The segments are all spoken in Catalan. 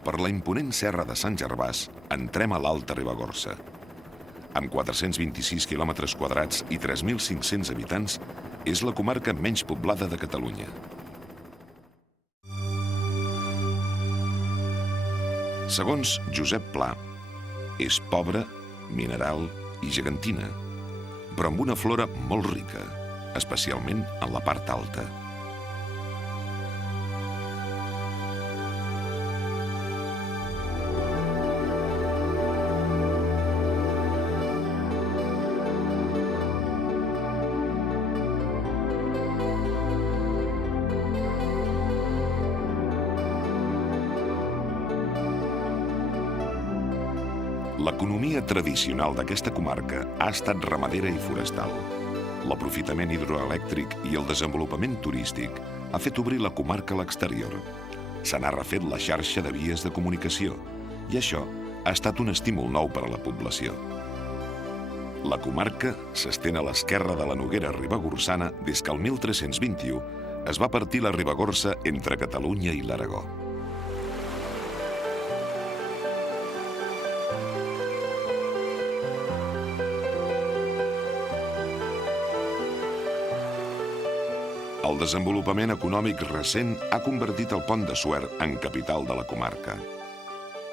Per la imponent serra de Sant Gervàs entrem a l'Alta Ribagorça. Amb 426 quilòmetres quadrats i 3.500 habitants, és la comarca menys poblada de Catalunya. Segons Josep Pla, és pobra, mineral i gegantina, però amb una flora molt rica, especialment en la part alta. L'economia tradicional d'aquesta comarca ha estat ramadera i forestal. L'aprofitament hidroelèctric i el desenvolupament turístic ha fet obrir la comarca a l'exterior. Se n'ha refet la xarxa de vies de comunicació i això ha estat un estímul nou per a la població. La comarca s'estén a l'esquerra de la Noguera Ribagorçana des que el 1321 es va partir la Ribagorça entre Catalunya i l'Aragó. El desenvolupament econòmic recent ha convertit el Pont de Suert en capital de la comarca.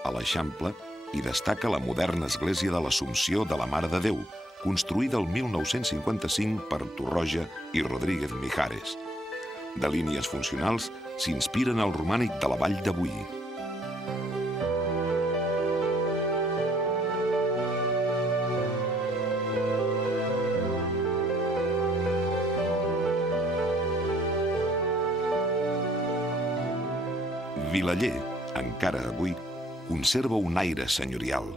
A l'Eixample hi destaca la moderna església de l'Assumpció de la Mare de Déu, construïda el 1955 per Torroja i Rodríguez Mijares. De línies funcionals s'inspiren al romànic de la Vall de Boí. Vilaller, encara avui, conserva un aire senyorial.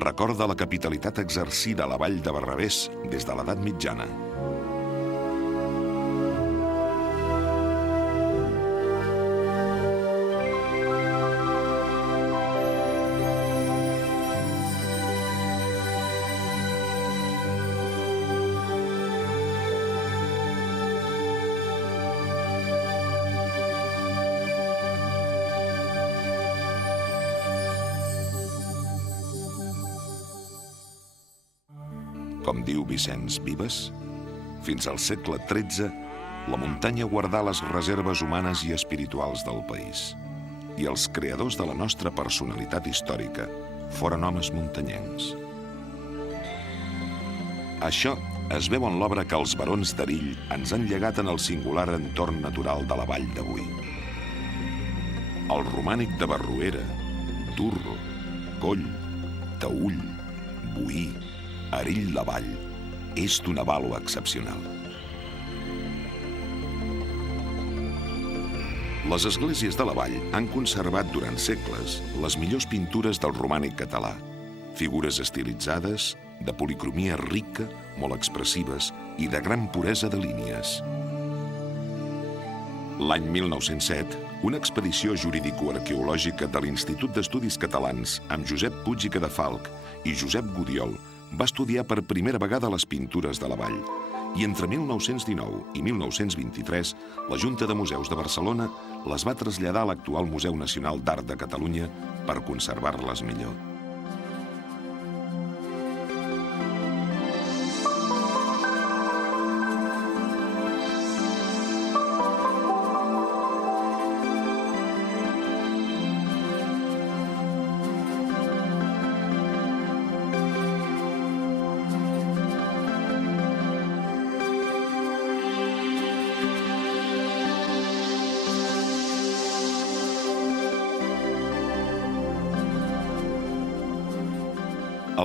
Recorda la capitalitat exercida a la vall de Barravés des de l'edat mitjana. Com diu Vicenç Vives, fins al segle XIII, la muntanya guardà les reserves humanes i espirituals del país. I els creadors de la nostra personalitat històrica foren homes muntanyencs. Això es veu en l'obra que els barons d'Erill ens han llegat en el singular entorn natural de la vall d'avui. El romànic de Barruera, Turro, Coll, Taüll, Boí, Erill la Vall és d'una vàlua excepcional. Les esglésies de la vall han conservat durant segles les millors pintures del romànic català, figures estilitzades, de policromia rica, molt expressives i de gran puresa de línies. L'any 1907, una expedició jurídico-arqueològica de l'Institut d'Estudis Catalans amb Josep Puig i Cadafalch i Josep Gudiol va estudiar per primera vegada les pintures de la vall i entre 1919 i 1923 la Junta de Museus de Barcelona les va traslladar a l'actual Museu Nacional d'Art de Catalunya per conservar-les millor.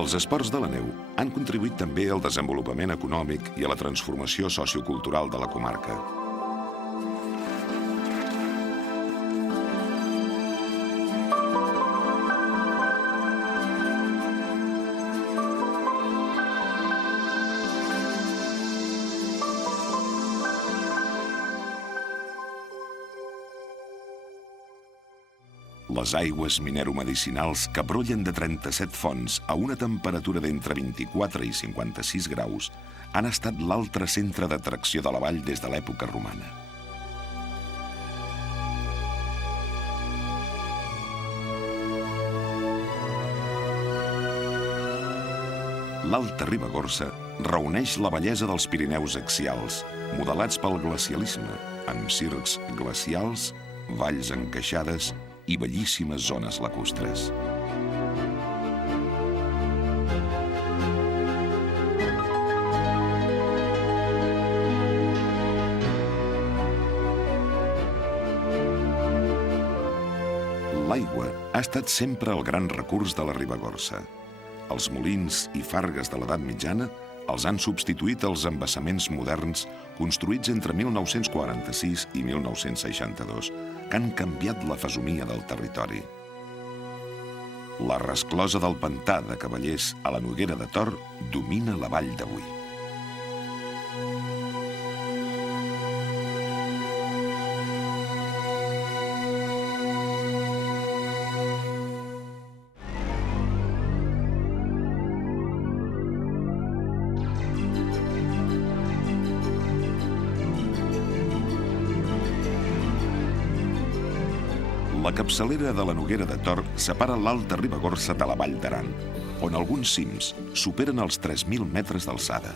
Els esports de la neu han contribuït també al desenvolupament econòmic i a la transformació sociocultural de la comarca. Les aigües mineromedicinals que brollen de 37 fonts a una temperatura d'entre 24 i 56 graus han estat l'altre centre d'atracció de la vall des de l'època romana. L'Alta Ribagorça reuneix la bellesa dels Pirineus axials, modelats pel glacialisme, amb circs glacials, valls encaixades i bellíssimes zones lacustres. L'aigua ha estat sempre el gran recurs de la Ribagorça. Els molins i fargues de l'edat mitjana els han substituït els embassaments moderns construïts entre 1946 i 1962, que han canviat la fesomia del territori. La resclosa del pantà de Cavallers a la Noguera de Tor domina la vall d'avui. La capçalera de la Noguera de Tor separa l'Alta Ribagorça de la Vall d'Aran, on alguns cims superen els 3.000 metres d'alçada.